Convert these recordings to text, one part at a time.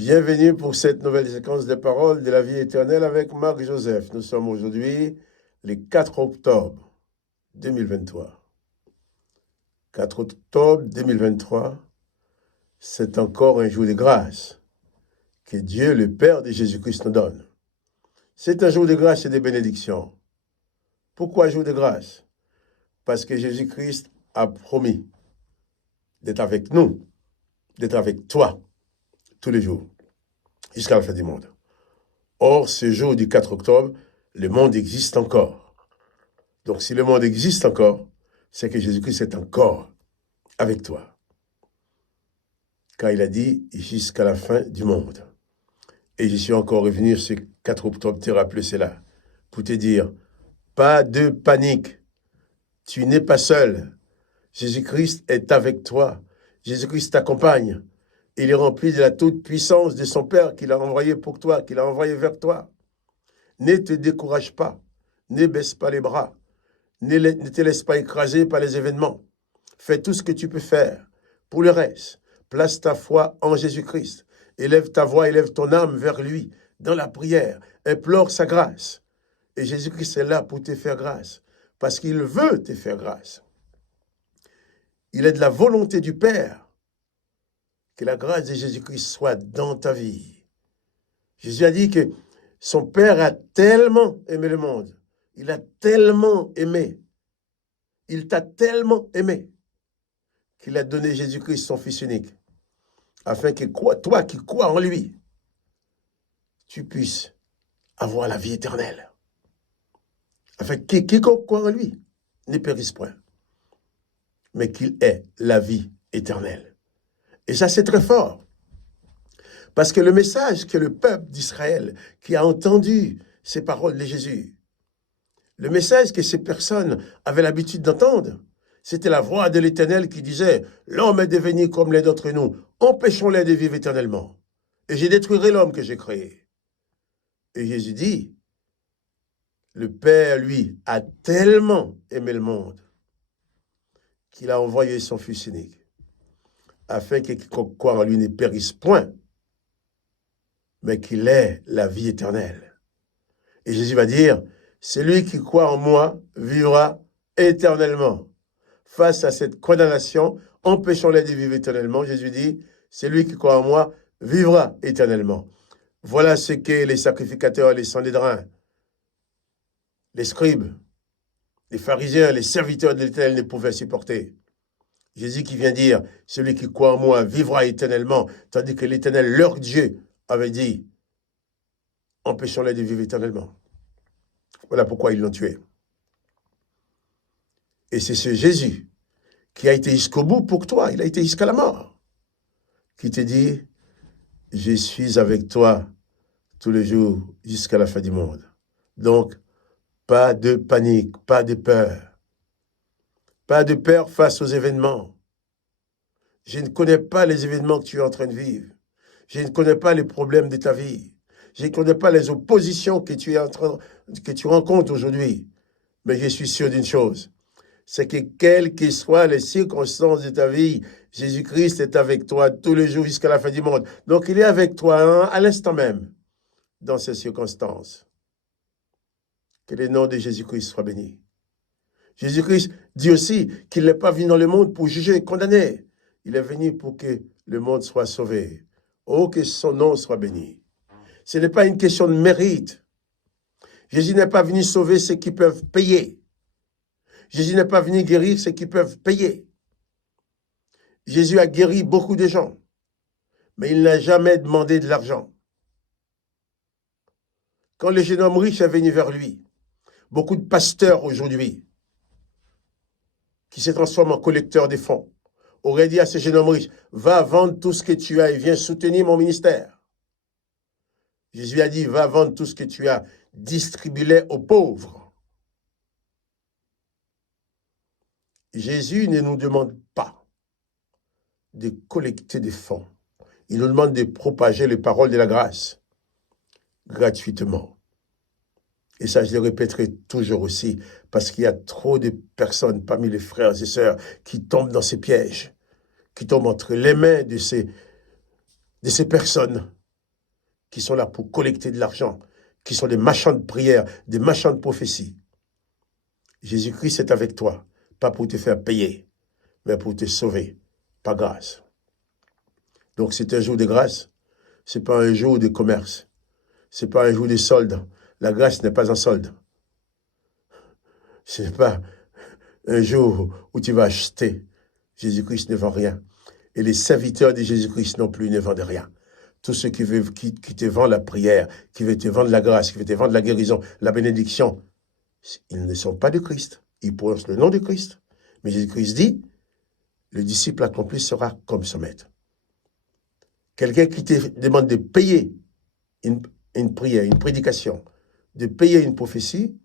Bienvenue pour cette nouvelle séquence de paroles de la vie éternelle avec Marc Joseph. Nous sommes aujourd'hui le 4 octobre 2023. 4 octobre 2023, c'est encore un jour de grâce que Dieu, le Père de Jésus-Christ, nous donne. C'est un jour de grâce et de bénédiction. Pourquoi jour de grâce? Parce que Jésus-Christ a promis d'être avec nous, d'être avec toi tous les jours, jusqu'à la fin du monde. Or, ce jour du 4 octobre, le monde existe encore. Donc, si le monde existe encore, c'est que Jésus-Christ est encore avec toi. Car il a dit jusqu'à la fin du monde. Et je suis encore revenu ce 4 octobre te rappeler cela, pour te dire, pas de panique. Tu n'es pas seul. Jésus-Christ est avec toi. Jésus-Christ t'accompagne. Il est rempli de la toute-puissance de son Père qu'il a envoyé pour toi, qu'il a envoyé vers toi. Ne te décourage pas, ne baisse pas les bras, ne te laisse pas écraser par les événements. Fais tout ce que tu peux faire. Pour le reste, place ta foi en Jésus-Christ. Élève ta voix, élève ton âme vers lui, dans la prière. Implore sa grâce. Et Jésus-Christ est là pour te faire grâce, parce qu'il veut te faire grâce. Il est de la volonté du Père que la grâce de Jésus-Christ soit dans ta vie. Jésus a dit que son Père a tellement aimé le monde. Il a tellement aimé. Il t'a tellement aimé qu'il a donné Jésus-Christ, son Fils unique, afin que toi qui crois en lui, tu puisses avoir la vie éternelle. Afin que quiconque croit en lui ne périsse point, mais qu'il ait la vie éternelle. Et ça, c'est très fort. Parce que le message que le peuple d'Israël, qui a entendu ces paroles de Jésus, le message que ces personnes avaient l'habitude d'entendre, c'était la voix de l'Éternel qui disait « L'homme est devenu comme les d'entre nous, empêchons-les de vivre éternellement, et je détruirai l'homme que j'ai créé. » Et Jésus dit « Le Père, lui, a tellement aimé le monde qu'il a envoyé son Fils unique, afin que quiconque croit en lui ne périsse point, mais qu'il ait la vie éternelle. » Et Jésus va dire, celui qui croit en moi vivra éternellement. Face à cette condamnation, empêchons-les de vivre éternellement. Jésus dit, celui qui croit en moi vivra éternellement. Voilà ce que les sacrificateurs, les sanhédrins, les scribes, les pharisiens, les serviteurs de l'Éternel ne pouvaient supporter. Jésus qui vient dire, celui qui croit en moi vivra éternellement, tandis que l'Éternel, leur Dieu, avait dit, empêchons-les de vivre éternellement. Voilà pourquoi ils l'ont tué. Et c'est ce Jésus qui a été jusqu'au bout pour toi, il a été jusqu'à la mort, qui te dit, je suis avec toi tous les jours jusqu'à la fin du monde. Donc, pas de panique, pas de peur. Pas de peur face aux événements. Je ne connais pas les événements que tu es en train de vivre. Je ne connais pas les problèmes de ta vie. Je ne connais pas les oppositions que tu rencontres aujourd'hui. Mais je suis sûr d'une chose, c'est que quelles que soient les circonstances de ta vie, Jésus-Christ est avec toi tous les jours jusqu'à la fin du monde. Donc, il est avec toi à l'instant même, dans ces circonstances. Que le nom de Jésus-Christ soit béni. Jésus-Christ dit aussi qu'il n'est pas venu dans le monde pour juger et condamner. Il est venu pour que le monde soit sauvé. Oh, que son nom soit béni. Ce n'est pas une question de mérite. Jésus n'est pas venu sauver ceux qui peuvent payer. Jésus n'est pas venu guérir ceux qui peuvent payer. Jésus a guéri beaucoup de gens, mais il n'a jamais demandé de l'argent. Quand le jeune homme riche est venu vers lui, beaucoup de pasteurs aujourd'hui, qui se transforment en collecteurs des fonds, auraient dit à ce jeune homme riche, va vendre tout ce que tu as et viens soutenir mon ministère. Jésus a dit, va vendre tout ce que tu as, distribue-les aux pauvres. Jésus ne nous demande pas de collecter des fonds. Il nous demande de propager les paroles de la grâce gratuitement. Et ça, je le répéterai toujours aussi, parce qu'il y a trop de personnes parmi les frères et sœurs qui tombent dans ces pièges, qui tombent entre les mains de ces personnes qui sont là pour collecter de l'argent, qui sont des marchands de prière, des marchands de prophétie. Jésus-Christ est avec toi, pas pour te faire payer, mais pour te sauver, par grâce. Donc c'est un jour de grâce, ce n'est pas un jour de commerce, ce n'est pas un jour de solde. La grâce n'est pas un solde. Ce n'est pas un jour où tu vas acheter. Jésus-Christ ne vend rien. Et les serviteurs de Jésus-Christ non plus ne vendent rien. Tous ceux qui te vendent la prière, qui veulent te vendre la grâce, qui veulent te vendre la guérison, la bénédiction, ils ne sont pas de Christ. Ils prononcent le nom de Christ. Mais Jésus-Christ dit, le disciple accompli sera comme son maître. Quelqu'un qui te demande de payer une prière, une prédication, de payer une prophétie,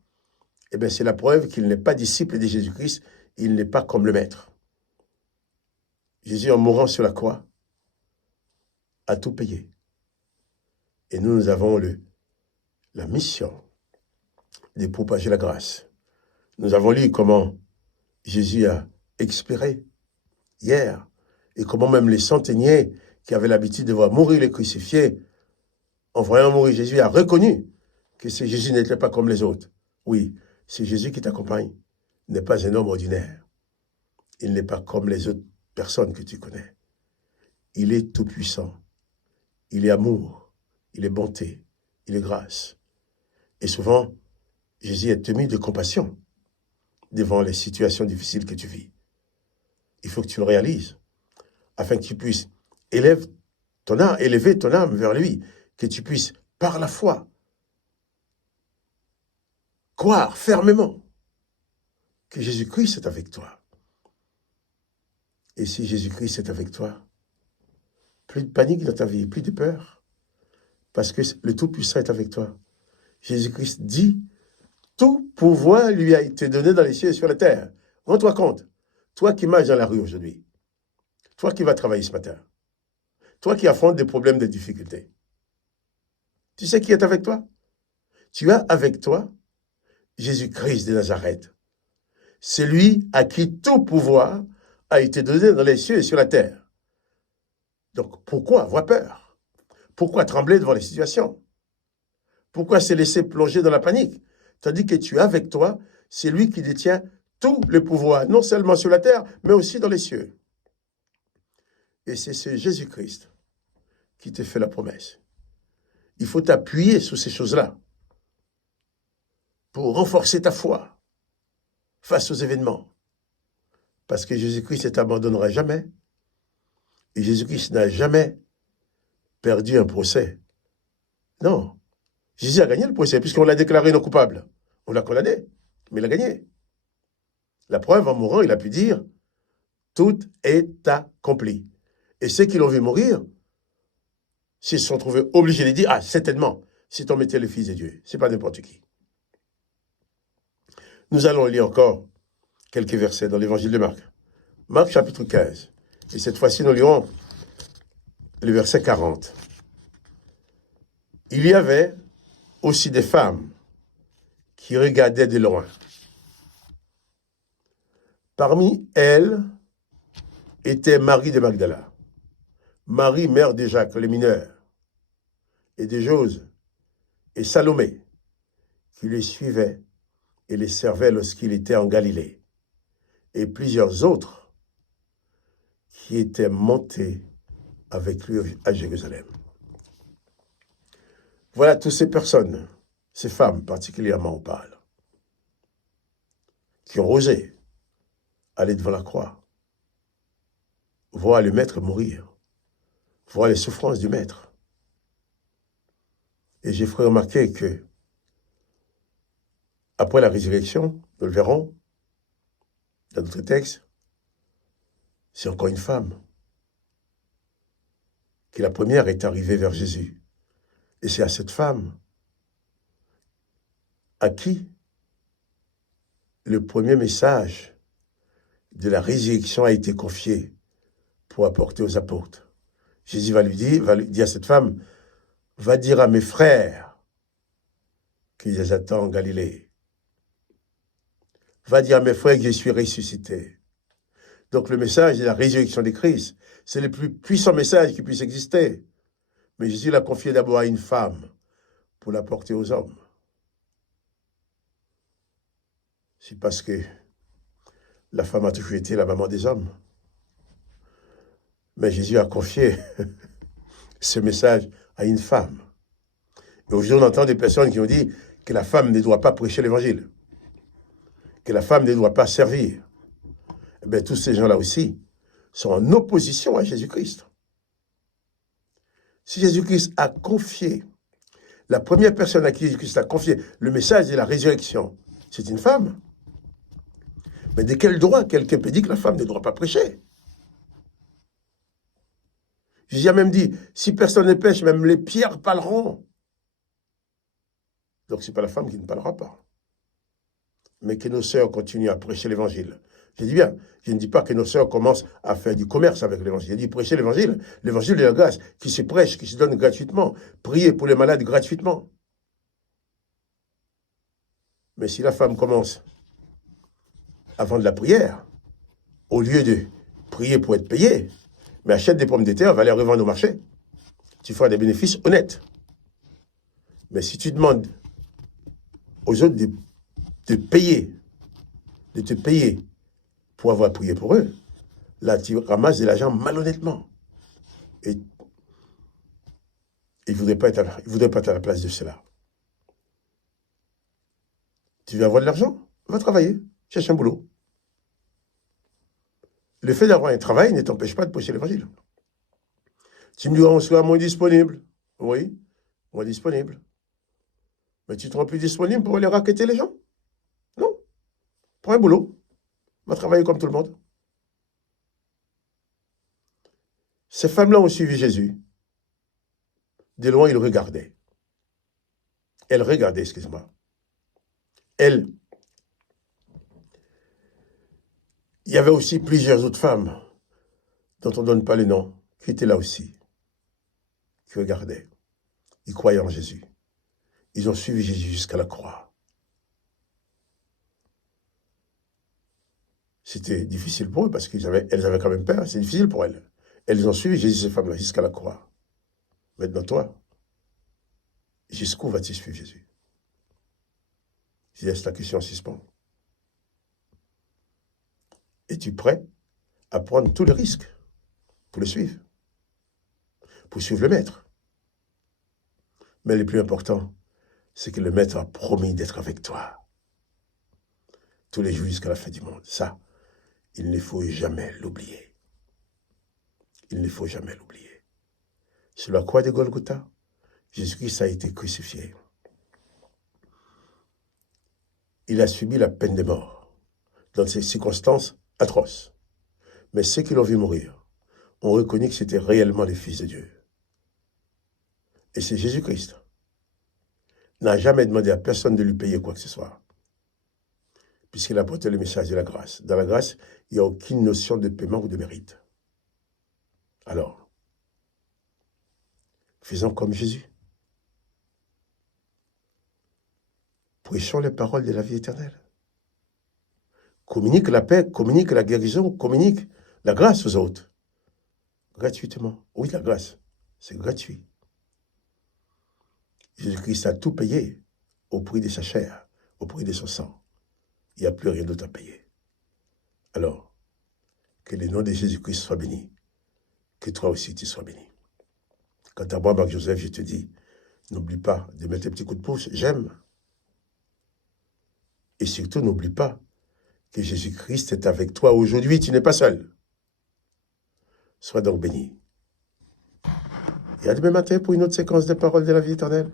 eh bien c'est la preuve qu'il n'est pas disciple de Jésus-Christ, il n'est pas comme le maître. Jésus, en mourant sur la croix, a tout payé. Et nous avons la mission de propager la grâce. Nous avons lu comment Jésus a expiré hier, et comment même les centeniers qui avaient l'habitude de voir mourir les crucifiés, en voyant mourir Jésus, a reconnu que ce Jésus n'était pas comme les autres. Oui, c'est Jésus qui t'accompagne, n'est pas un homme ordinaire. Il n'est pas comme les autres personnes que tu connais. Il est tout-puissant. Il est amour. Il est bonté. Il est grâce. Et souvent, Jésus est tenu de compassion devant les situations difficiles que tu vis. Il faut que tu le réalises, afin que tu puisses élever ton âme vers lui, que tu puisses, par la foi, croire fermement que Jésus-Christ est avec toi. Et si Jésus-Christ est avec toi, plus de panique dans ta vie, plus de peur, parce que le Tout-Puissant est avec toi. Jésus-Christ dit, tout pouvoir lui a été donné dans les cieux et sur la terre. Rends-toi compte, toi qui marches dans la rue aujourd'hui, toi qui vas travailler ce matin, toi qui affrontes des problèmes, des difficultés, tu sais qui est avec toi? Tu as avec toi Jésus-Christ de Nazareth. C'est lui à qui tout pouvoir a été donné dans les cieux et sur la terre. Donc, pourquoi avoir peur? Pourquoi trembler devant les situations? Pourquoi se laisser plonger dans la panique? Tandis que tu as avec toi, c'est lui qui détient tout le pouvoir, non seulement sur la terre, mais aussi dans les cieux. Et c'est ce Jésus-Christ qui te fait la promesse. Il faut t'appuyer sur ces choses-là pour renforcer ta foi face aux événements. Parce que Jésus-Christ ne t'abandonnera jamais. Et Jésus-Christ n'a jamais perdu un procès. Non. Jésus a gagné le procès, puisqu'on l'a déclaré non coupable. On l'a condamné, mais il a gagné. La preuve, en mourant, il a pu dire, tout est accompli. Et ceux qui l'ont vu mourir, s'ils se sont trouvés obligés de dire, ah, certainement, cet homme était le Fils de Dieu. Ce n'est pas n'importe qui. Nous allons lire encore quelques versets dans l'évangile de Marc. Marc chapitre 15. Et cette fois-ci, nous lirons le verset 40. Il y avait aussi des femmes qui regardaient de loin. Parmi elles était Marie de Magdala, Marie, mère de Jacques, le mineur, et de Jose, et Salomé, qui les suivaient et les servaient lorsqu'il était en Galilée, et plusieurs autres qui étaient montés avec lui à Jérusalem. Voilà toutes ces personnes, ces femmes particulièrement on parle, qui ont osé aller devant la croix, voir le Maître mourir, voir les souffrances du Maître. Et j'ai fait remarquer que, après la résurrection, nous le verrons dans notre texte, c'est encore une femme qui la première est arrivée vers Jésus. Et c'est à cette femme à qui le premier message de la résurrection a été confié pour apporter aux apôtres. Jésus va lui dire à cette femme, va dire à mes frères qu'ils les attendent en Galilée. Va dire à mes frères que je suis ressuscité. Donc le message de la résurrection de Christ, c'est le plus puissant message qui puisse exister. Mais Jésus l'a confié d'abord à une femme pour la porter aux hommes. C'est parce que la femme a toujours été la maman des hommes. Mais Jésus a confié ce message à une femme. Et aujourd'hui, on entend des personnes qui ont dit que la femme ne doit pas prêcher l'évangile, que la femme ne doit pas servir. Eh bien, tous ces gens-là aussi sont en opposition à Jésus-Christ. Si Jésus-Christ a confié, la première personne à qui Jésus-Christ a confié le message de la résurrection, c'est une femme. Mais de quel droit quelqu'un peut dire que la femme ne doit pas prêcher? Jésus a même dit, si personne ne pêche, même les pierres parleront. Donc ce n'est pas la femme qui ne parlera pas. Mais que nos sœurs continuent à prêcher l'évangile. Je dis bien, je ne dis pas que nos sœurs commencent à faire du commerce avec l'évangile. Je dis prêcher l'évangile de la grâce, qui se prêche, qui se donne gratuitement. Prier pour les malades gratuitement. Mais si la femme commence avant de la prière, au lieu de prier pour être payée, mais achète des pommes de terre, va les revendre au marché, tu feras des bénéfices honnêtes. Mais si tu demandes aux autres de te payer pour avoir prié pour eux, là tu ramasses de l'argent malhonnêtement. Et ils ne voudraient pas être à la place de cela. Tu veux avoir de l'argent? Va travailler, cherche un boulot. Le fait d'avoir un travail ne t'empêche pas de prêcher l'évangile. Tu me dis, on sera moins disponible. Oui, moins disponible. Mais tu te rends plus disponible pour aller racketter les gens? Non. Prends un boulot. Va travailler comme tout le monde. Ces femmes-là ont suivi Jésus. De loin, ils regardaient. Elles regardaient, excuse-moi. Il y avait aussi plusieurs autres femmes dont on ne donne pas les noms, qui étaient là aussi, qui regardaient. Ils croyaient en Jésus. Ils ont suivi Jésus jusqu'à la croix. C'était difficile pour eux parce qu'elles avaient quand même peur. C'est difficile pour elles. Elles ont suivi Jésus, ces femmes-là, jusqu'à la croix. Maintenant, toi, jusqu'où vas-tu suivre Jésus? Je laisse la question en suspens. Es-tu prêt à prendre tous les risques pour le suivre? Pour suivre le Maître? Mais le plus important, c'est que le Maître a promis d'être avec toi tous les jours jusqu'à la fin du monde. Ça, il ne faut jamais l'oublier. Il ne faut jamais l'oublier. Sur la croix de Golgotha, Jésus-Christ a été crucifié. Il a subi la peine de mort dans ces circonstances atroces. Mais ceux qui l'ont vu mourir ont reconnu que c'était réellement le Fils de Dieu. Et c'est Jésus-Christ n'a jamais demandé à personne de lui payer quoi que ce soit, puisqu'il a apporté le message de la grâce. Dans la grâce, il n'y a aucune notion de paiement ou de mérite. Alors, faisons comme Jésus. Prêchons les paroles de la vie éternelle. Communique la paix, communique la guérison, communique la grâce aux autres. Gratuitement. Oui, la grâce, c'est gratuit. Jésus-Christ a tout payé au prix de sa chair, au prix de son sang. Il n'y a plus rien d'autre à payer. Alors, que le nom de Jésus-Christ soit béni, que toi aussi tu sois béni. Quant à moi, Marc-Joseph, je te dis, n'oublie pas de mettre un petit coup de pouce, j'aime. Et surtout, n'oublie pas que Jésus-Christ est avec toi aujourd'hui, tu n'es pas seul. Sois donc béni. Et à demain matin pour une autre séquence de paroles de la vie éternelle.